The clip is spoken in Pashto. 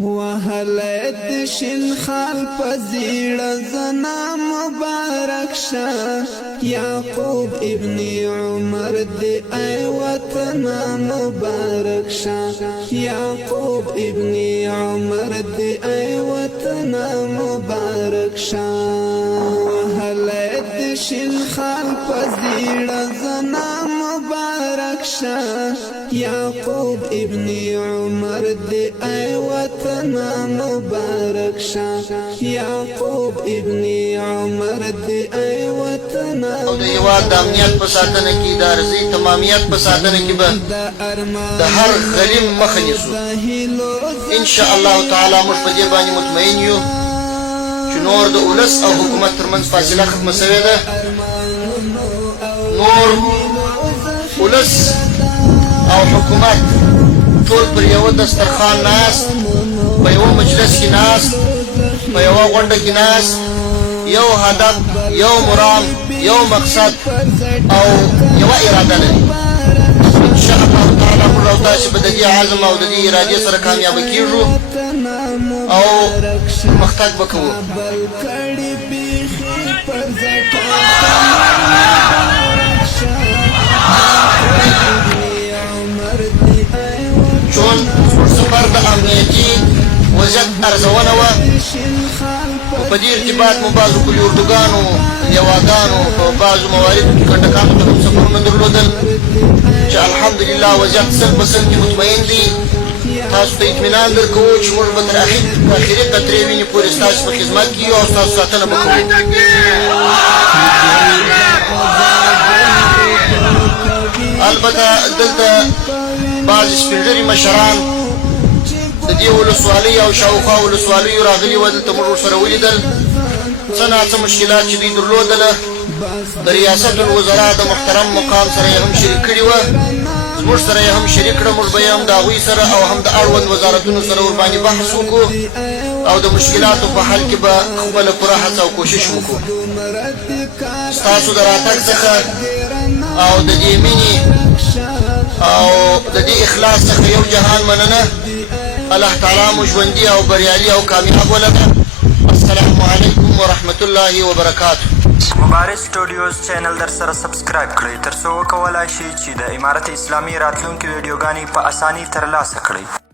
وهلت شین خال پزیړ زنا مبارک شه یعقوب ابن عمر دی ای وطن مبارک شه یعقوب ابن عمر دی ای وطن مبارک شه وهلت شین خال پزیړ زنا مبارک شه یعقوب ابن عمر دی ای وطن مبارک شه یعقوب ابن عمر دی ای وطن او د هیواد د امنیت په ساتنه کې د ارضي تمامیت په ساتنه کې به د هر غلیم مخه نیسو انشاء الله تعالی موږ په دې باندې مطمئن یو چې نور د ولس او حکومت ترمنځ فاصله ختمه شوې ده نور ولس او حکومت ټول پر یو دسترخوان ناست په یو مجلس کې ناست په یو غونډه کې ناست یو هدف یو مرام یو مقصد او یو اراده لري ان شاء الله تعالی موږ او تاسو به د دې عزم او د دې ارادې سره کامیاب کیږو او مختګ وکړو چون سفر د امنیتي وضعیت ارزونه وه په دې ارتباط مو بعضو کلي اردوګانو لیواګانو په بعضو مواردو کې کنډکانو ته هم سفرونه درلودل چې الحمدلله وضعیت سل په سل کې مطمئن دي تاسو ته اطمینان درکوو چې موږ به تر اخري قطرې وینې پورې ستاسو په خدمت کې یو او ستاسو ساتنه به کوو البته دلته بعضې سپین ږیري مشران د دې ولسوالۍ او شاوخوا ولسوالیو راغلي وه دلته موږ ورسره ولیدل څه ناڅه مشکلات چې دوی درلودله د ریاست الوزرا د محترم مقام سره یې هم شریک کړي وه زموږ سره یې هم شریک کړه موږ به یې هم د هغوی سره او هم د اړوند وزارتونو سره ورباندې بحث وکړو او د مشکلاتو په حل کې به خپله پوره هڅه او کوشش وکړو ستاسو د راتګ څخه او د دې مینې او د دې اخلاص څخه یو جهان مننه الله تعالی مو ژوندي او بریالي او کامیاب ولري السلام علیکم ورحمت الله وبرکاته مبارز سټوډیوز چینل در سره سبسکرایب کړئ ترڅو وکولای شئ چې د امارت اسلامي راتلونکي ویډیوګانې په اسانۍ ترلاسه کړئ